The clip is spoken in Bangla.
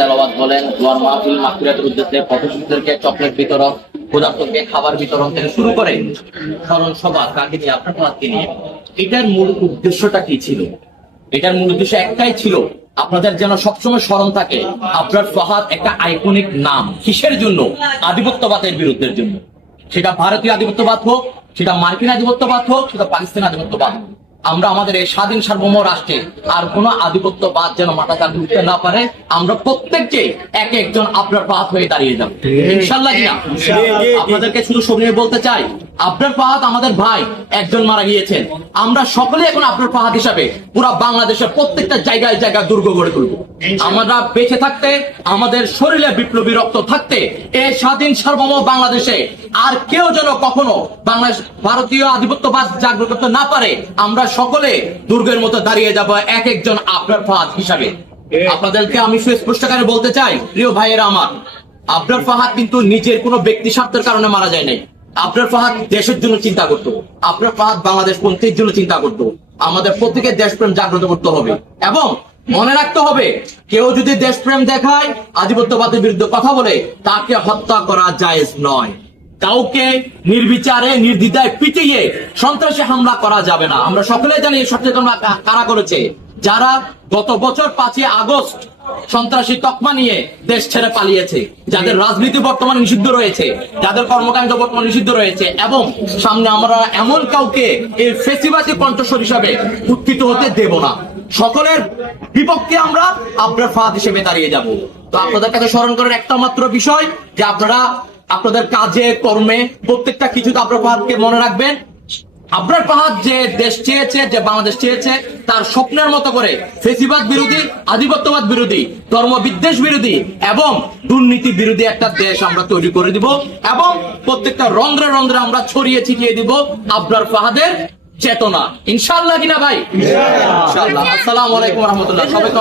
তেলাওয়াত বলেন দোয়ার মাহফিল মাহফিলাতের উদ্দেশ্যে পথশিশুদেরকে চকলেট বিতরণ ক্ষুধার্তকে খাবার বিতরণ থেকে শুরু করে স্মরণ সভা, কাকে নিয়ে আপনার পড়াকে নিয়ে? এটার মূল উদ্দেশ্যটা কি ছিল? এটার মূল উদ্দেশ্য একটাই ছিল, আপনাদের যেন সবসময় স্মরণ থাকে আপনার ফাহাদ একটা আইকনিক নাম। কিসের জন্য? আধিপত্যবাদের বিরুদ্ধের জন্য। সেটা ভারতীয় আধিপত্যবাদ হোক, সেটা মার্কিন আধিপত্যবাদ হোক, সেটা পাকিস্তান আধিপত্যবাদ হোক। আমরা আমাদের এই স্বাধীন সার্বভৌম রাষ্ট্রে আর কোন আধিপত্যবাদ যেন মাথা কাঁধে উঠতে না পারে আমরা প্রত্যেককে এক একজন আপনার পাশ হয়ে দাঁড়িয়ে যাব। ইনশাল্লাহ কিনা আপনাদেরকে শুধু সবিনয় বলতে চাই আপনার পাহাত আমাদের ভাই একজন মারা গিয়েছেন। আমরা সকলে এখন আপনার পাহাত হিসাবে পুরা বাংলাদেশের প্রত্যেকটা জায়গায় জায়গায় দুর্গ গড়ে তুলব। আমরা বেঁচে থাকতে আমাদের শরীরে বিপ্লবী রক্ত থাকতে এই স্বাধীন সার্বভৌম বাংলাদেশে আর কেউ যেন কখনো বাংলাদেশ ভারতীয় আধিপত্যবাদ জাগ্রত করতে না পারে আমরা সকলে দুর্গের মতো দাঁড়িয়ে যাব এক একজন আপনার ফাহাদ হিসাবে। আপনাদেরকে আমি সুস্পষ্টকারে বলতে চাই প্রিয় ভাইয়েরা আমার আপনার ফাহাদ কিন্তু নিজের কোনো ব্যক্তি স্বার্থের কারণে মারা যায় নাই। আপনার ফাহাদ দেশের জন্য চিন্তা করতো। আপনার ফাহাদ বাংলাদেশ পন্থীর জন্য চিন্তা করতো। আমাদের প্রত্যেকের দেশপ্রেম জাগ্রত করতে হবে। এবং মনে রাখতে হবে, কেউ যদি দেশপ্রেম দেখায়, আধিপত্যবাদের বিরুদ্ধে কথা বলে, তাকে হত্যা করা জায়েজ নয়। কাউকে নির্বিচারে, নির্দ্বিধায় পিটিয়ে সন্ত্রাসী হামলা করা যাবে না। আমরা সকলে জানি সচেতন কারা করেছে। যারা গত বছর পাঁচই আগস্ট সন্ত্রাসী তকমা নিয়ে দেশ ছেড়ে পালিয়েছে, যাদের রাজনীতি বর্তমানে নিষিদ্ধ রয়েছে, যাদের কর্মকাণ্ড বর্তমানে নিষিদ্ধ রয়েছে, এবং সামনে আমরা এমন কাউকে এই ফেসিবাদী কণ্ঠস্বর হিসাবে উত্থিত হতে দেব না। সকলের বিপক্ষে আমরা আপনার ফাঁদ হিসেবে দাঁড়িয়ে যাব। তো আপনাদের কাছে স্মরণ করার একটা মাত্র বিষয় যে আপনারা, আপনাদের কাজে, কর্মে প্রত্যেকটা কিছুতে আপনার পাহাড়কে মনে রাখবেন। আপনার যে দেশ চেয়েছে, যে বাংলাদেশ চেয়েছে, তার স্বপ্নের মতো করে ফেসিবাদ বিরোধী, আধিপত্যবাদ বিরোধী ধর্ম বিদ্বেষ বিরোধী এবং দুর্নীতি বিরোধী একটা দেশ আমরা তৈরি করে দিব এবং প্রত্যেকটা রন্ধ্রে রন্ধ্রে আমরা ছড়িয়ে ছিটিয়ে দিব আপনার ফাহাদের চেতনা। ইনশাল্লাহ কিনা ভাই? ইনশাল্লাহ আসসালামু আলাইকুম রহমতুল্লাহ। সবাইকে